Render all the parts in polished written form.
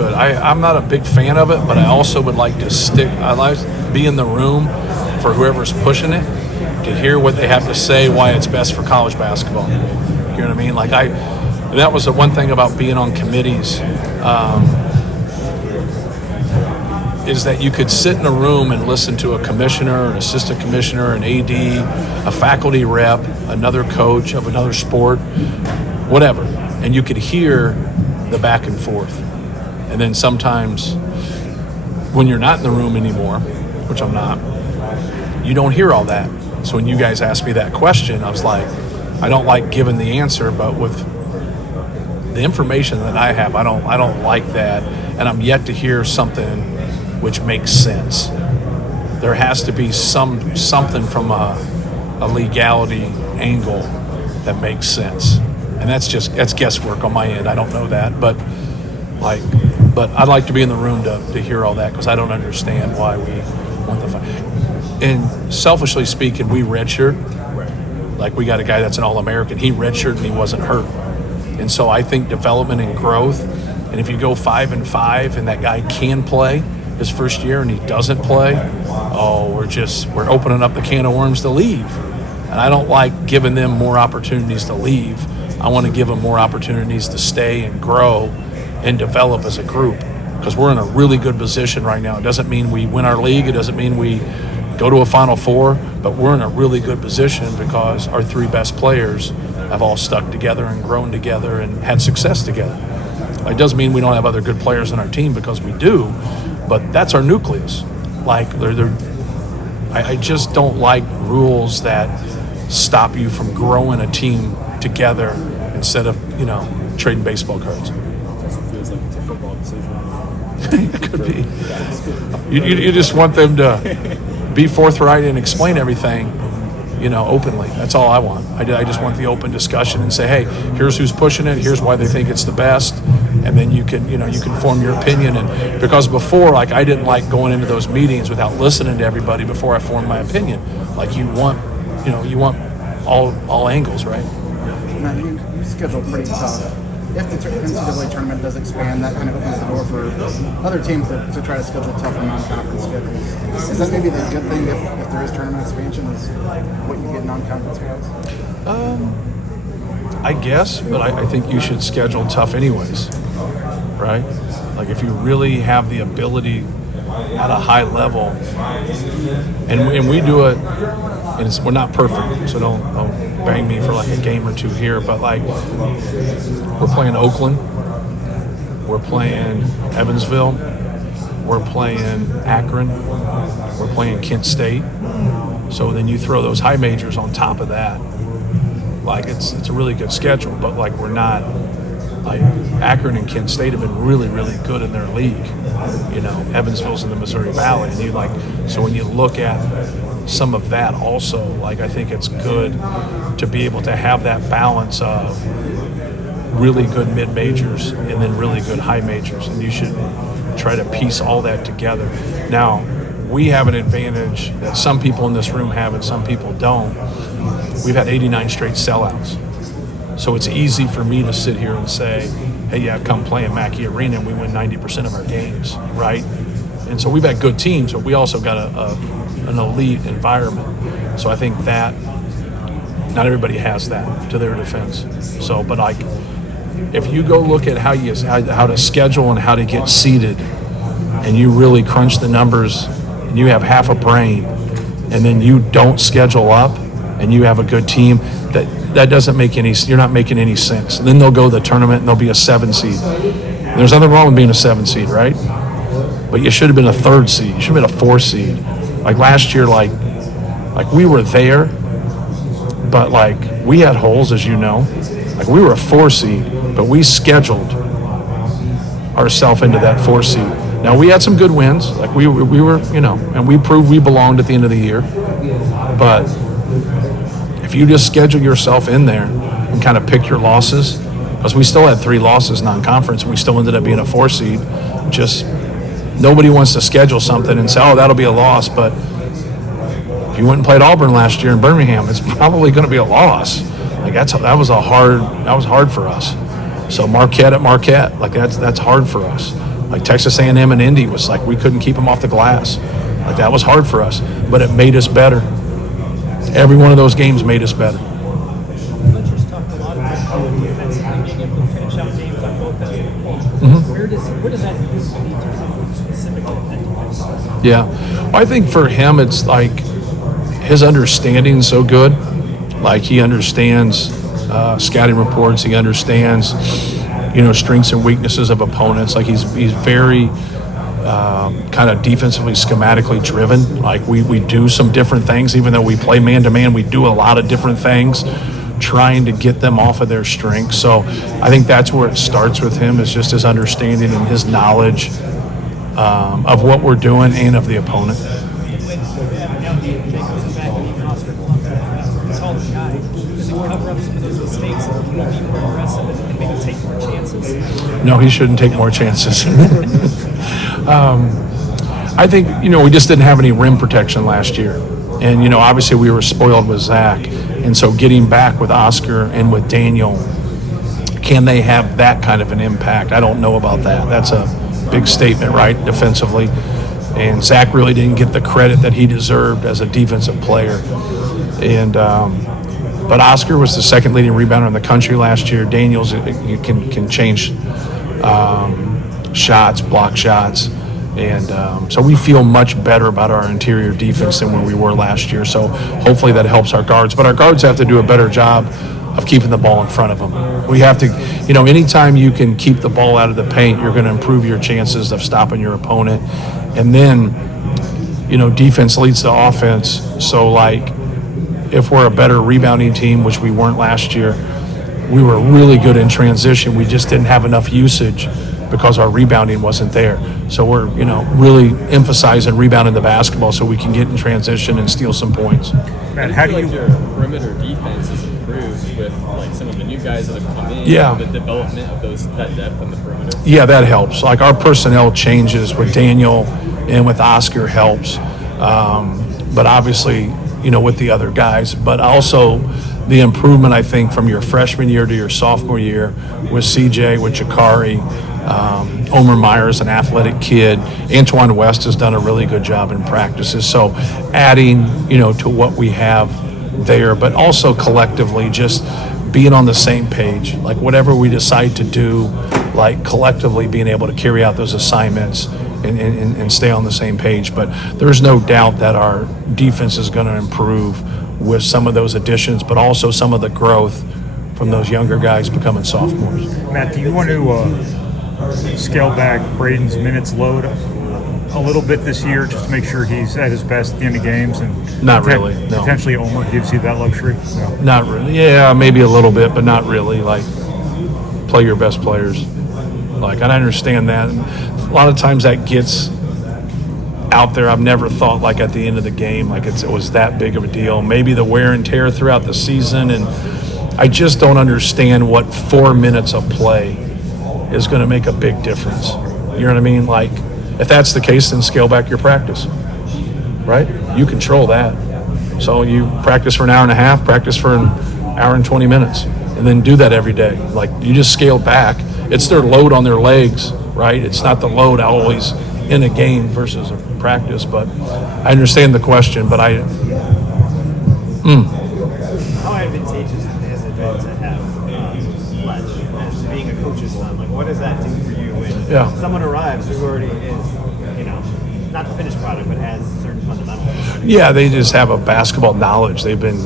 could. I'm not a big fan of it, but I also would like to I like to be in the room for whoever's pushing it, to hear what they have to say, why it's best for college basketball. You know what I mean? Like that was the one thing about being on committees, is that you could sit in a room and listen to a commissioner, an assistant commissioner, an AD, a faculty rep, another coach of another sport, whatever, and you could hear the back and forth. And then sometimes when you're not in the room anymore, which I'm not, you don't hear all that. So when you guys asked me that question, I was like, I don't like giving the answer, but with the information that I have, I don't like that, and I'm yet to hear something which makes sense. There has to be something from a legality angle that makes sense, and that's guesswork on my end. I don't know that, but I'd like to be in the room to hear all that, because I don't understand why we want the fight. And selfishly speaking, we redshirt. Like, we got a guy that's an All-American. He redshirted and he wasn't hurt. And so I think development and growth, and if you go 5-5 and that guy can play his first year and he doesn't play, we're opening up the can of worms to leave. And I don't like giving them more opportunities to leave. I want to give them more opportunities to stay and grow and develop as a group, because we're in a really good position right now. It doesn't mean we win our league. It doesn't mean we go to a Final Four, but we're in a really good position because our three best players have all stuck together and grown together and had success together. It doesn't mean we don't have other good players on our team, because we do, but that's our nucleus. Like, I just don't like rules that stop you from growing a team together instead of, trading baseball cards. Feels like it's a football decision. It could be. You just want them to be forthright and explain everything, openly. That's all I want. I just want the open discussion and say, hey, here's who's pushing it. Here's why they think it's the best. And then you can form your opinion. And because before, I didn't like going into those meetings without listening to everybody before I formed my opinion. Like, you want all angles, right? Now, you schedule pretty tough. If the NCAA tournament does expand, that kind of opens the door for other teams to try to schedule tougher non-conference schedules. Is that maybe the good thing if there is tournament expansion, is what you get non-conference guys? I guess, but I think you should schedule tough anyways, right? Like, if you really have the ability at a high level, and we do it, and we're not perfect, so don't bang me for a game or two here, but we're playing Oakland, we're playing Evansville, we're playing Akron, we're playing Kent State. So then you throw those high majors on top of that. It's a really good schedule, but we're not, Akron and Kent State have been really, really good in their league. Evansville's in the Missouri Valley, and so when you look at some of that also, I think it's good to be able to have that balance of really good mid-majors and then really good high majors, and you should try to piece all that together. Now, we have an advantage that some people in this room have and some people don't. We've had 89 straight sellouts. So it's easy for me to sit here and say, hey, yeah, come play in Mackey Arena and we win 90% of our games, right? And so we've had good teams, but we also got an elite environment. So I think that not everybody has that to their defense. So, but if you go look at how to schedule and how to get seated, and you really crunch the numbers, and you have half a brain, and then you don't schedule up, and you have a good team, that doesn't make you're not making any sense. And then they'll go to the tournament and they'll be a 7 seed. And there's nothing wrong with being a 7 seed, right? But you should have been a 3rd seed. You should have been a 4 seed. Last year, we were there, but we had holes, as you know. We were a 4 seed, but we scheduled ourselves into that 4 seed. Now, we had some good wins. We were, and we proved we belonged at the end of the year. But if you just schedule yourself in there and kind of pick your losses, because we still had 3 losses non-conference, and we still ended up being a 4 seed. Just nobody wants to schedule something and say, oh, that'll be a loss. But if you went and played Auburn last year in Birmingham, it's probably going to be a loss. That was hard for us. So Marquette at Marquette, that's hard for us. Like Texas A&M and Indy was like we couldn't keep them off the glass. Like that was hard for us, but it made us better. Every one of those games made us better. Fletcher's talked a lot about defensively being able to finish out games on both ends of the ball. Where does that need to improve specifically in that defense? Yeah, I think for him it's like his understanding's so good. Like he understands scouting reports. He understands, strengths and weaknesses of opponents. Like he's very kind of defensively schematically driven. Like we do some different things, even though we play man-to-man, we do a lot of different things trying to get them off of their strengths. So I think that's where it starts with him, is just his understanding and his knowledge of what we're doing and of the opponent. Cover up some of those mistakes and be more aggressive and maybe take more chances? No, he shouldn't take more chances. I think, we just didn't have any rim protection last year. And, obviously we were spoiled with Zach. And so getting back with Oscar and with Daniel, can they have that kind of an impact? I don't know about that. That's a big statement, right, defensively. And Zach really didn't get the credit that he deserved as a defensive player. And but Oscar was the second leading rebounder in the country last year. Daniels can change shots, block shots. And so we feel much better about our interior defense than where we were last year. So hopefully that helps our guards. But our guards have to do a better job of keeping the ball in front of them. We have to, anytime you can keep the ball out of the paint, you're going to improve your chances of stopping your opponent. And then, defense leads to offense. So, like, if we're a better rebounding team, which we weren't last year, we were really good in transition. We just didn't have enough usage because our rebounding wasn't there. So we're, really emphasizing rebounding the basketball so we can get in transition and steal some points. Matt, how do you your perimeter defense has improved with like some of the new guys that have come in? Yeah. The development of that depth on the perimeter. Yeah, that helps. Like our personnel changes with Daniel and with Oscar helps. But obviously, with the other guys, but also the improvement, I think, from your freshman year to your sophomore year with CJ, with Jakari, Omer Meyer's an athletic kid. Antoine West has done a really good job in practices. So adding, to what we have there, but also collectively just being on the same page, like whatever we decide to do, like collectively being able to carry out those assignments and stay on the same page. But there's no doubt that our defense is going to improve with some of those additions, but also some of the growth from those younger guys becoming sophomores. Matt, do you want to scale back Braden's minutes load a little bit this year just to make sure he's at his best at the end of games? And Not really, no. Potentially Omer gives you that luxury? No. Not really. Yeah, maybe a little bit, but not really. Like, play your best players. Like, I understand that. And a lot of times that gets out there. I've never thought, like, at the end of the game, like it was that big of a deal. Maybe the wear and tear throughout the season, and I just don't understand what 4 minutes of play is going to make a big difference. You know what I mean? Like, if that's the case, then scale back your practice, right? You control that. So you practice for an hour and a half, practice for an hour and 20 minutes, and then do that every day. Like, you just scale back. It's their load on their legs, right? It's not the load always in a game versus a practice. But I understand the question, but How advantageous is it to have Fletch as being a coach's one? Like, what does that do for you when someone arrives who already is, not the finished product, but has certain fundamentals? Yeah, they just have a basketball knowledge. They've been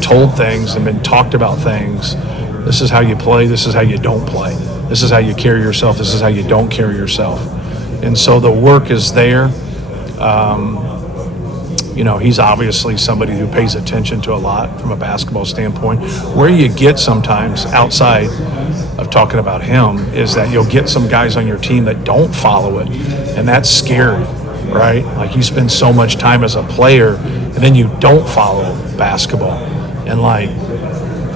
told things and been talked about things. This is how you play. This is how you don't play. This is how you carry yourself. This is how you don't carry yourself. And so the work is there. He's obviously somebody who pays attention to a lot from a basketball standpoint. Where you get sometimes outside of talking about him is that you'll get some guys on your team that don't follow it, and that's scary, right? Like, you spend so much time as a player, and then you don't follow basketball, and like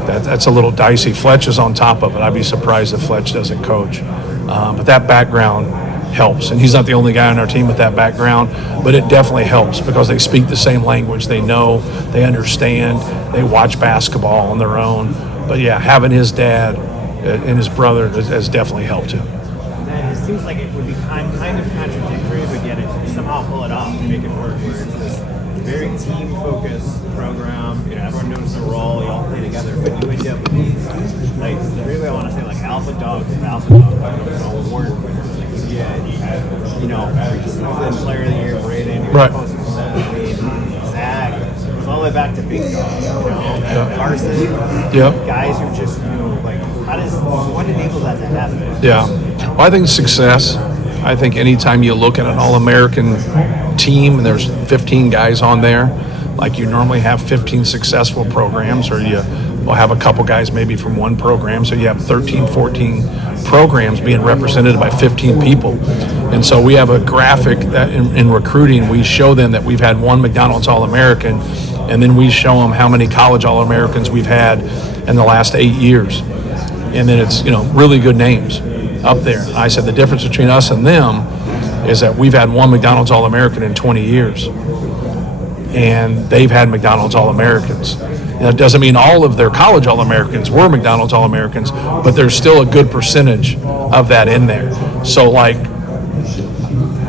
that's a little dicey. Fletch is on top of it. I'd be surprised if Fletch doesn't coach, but that background helps, and he's not the only guy on our team with that background, but it definitely helps because they speak the same language. They know, they understand, they watch basketball on their own. But yeah, having his dad and his brother has definitely helped him. His seems like it would be kind of contradictory, but yet it somehow pull it off and make it work. Where it's this very team-focused program. You know, everyone knows their role. You all play together, but you end up with these, like, really I want to say like alpha dogs of alpha dogs. You know, award winners. Like, you know, recent player of the year, Braden. Right. Zach. It was all the way back to big dog. You know, Carson. Yep. Guys who just knew, like, what enables that to happen? Yeah. Well, I think success. I think anytime you look at an All-American team and there's 15 guys on there, like you normally have 15 successful programs, or you will have a couple guys maybe from one program, so you have 13, 14 programs being represented by 15 people. And so we have a graphic that in recruiting, we show them that we've had one McDonald's All-American, and then we show them how many college All-Americans we've had in the last 8 years. And then it's, you know, really good names up there. I said the difference between us and them is that we've had one McDonald's All-American in 20 years. And they've had McDonald's All-Americans. That doesn't mean all of their college All-Americans were McDonald's All-Americans, but there's still a good percentage of that in there. So, like,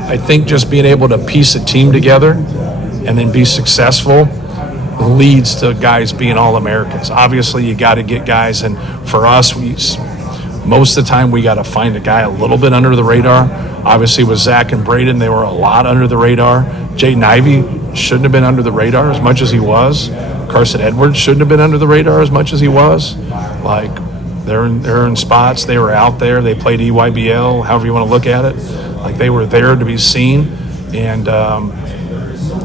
I think just being able to piece a team together and then be successful leads to guys being All-Americans. Obviously, you got to get guys, and for us, most of the time we got to find a guy a little bit under the radar. Obviously, with Zach and Braden, they were a lot under the radar. Jaden Ivey shouldn't have been under the radar as much as he was. Carson Edwards shouldn't have been under the radar as much as he was. Like, they're in spots. They were out there. They played EYBL, however you want to look at it. Like, they were there to be seen. And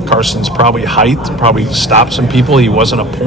Carson's probably height probably stopped some people. He wasn't a point.